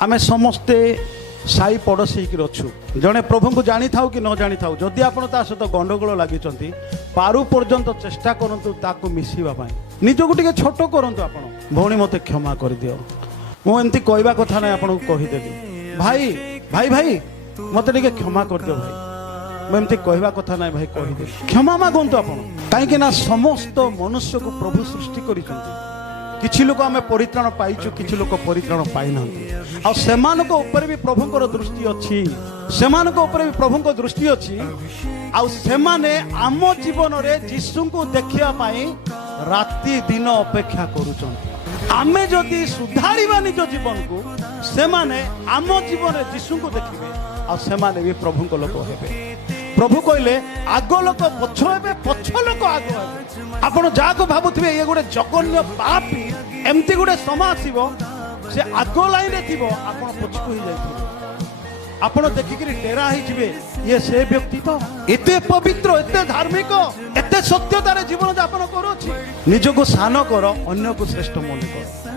आमे समस्ते साई पड़ोसी की अच्छु जड़े प्रभु को जानी था कि न जानी था जदि आप सहित गंडगोल लगी पारु पर्यंत चेष्टा करूँ मिसवा निजक टे छोट करूँ आप भौणी मत क्षमा कर दियो मुझे कहवा कथा ना आपको कहीदेवी भाई भाई भाई मत टे क्षमा कर दियो भाई मुझे कहवा कथा ना भाई कहीदेवी क्षमा मागंतु आप कहीं समस्त मनुष्य को प्रभु सृष्टि कर किछि लोक आमे परित्राण पाइछु किछि लोक परित्राण पाई ना आ सेमानक ऊपर भी प्रभुंकर दृष्टि अछि सेमानक ऊपर भी प्रभुंकर दृष्टि अछि आ सेमाने आम जीवन रे यीशु को देखिया पाई राति दिन अपेक्षा करूछन आमे जदि सुधारिबा निज जीवन को सेमाने आम जीवन रे यीशु को देखिबे आ सेमाने भी प्रभुंक लोक हेबे प्रभु कहले आग लोक पछ हेबे पछ लोक आग हेबे आपण जा को भाबुथिबे ये गोटे जघन्य पापी एमती गोटे समय आसीबो से आग लाइन रे थिबो आपण पछकु ही जाइथिबे आपण देखिकरी टेरा ही जिवे ये से व्यक्ति तो एते पवित्र एते धार्मिक एते सत्यतार जीवन यापन करूछि निजको सान कर अन्य को श्रेष्ठ मन कर।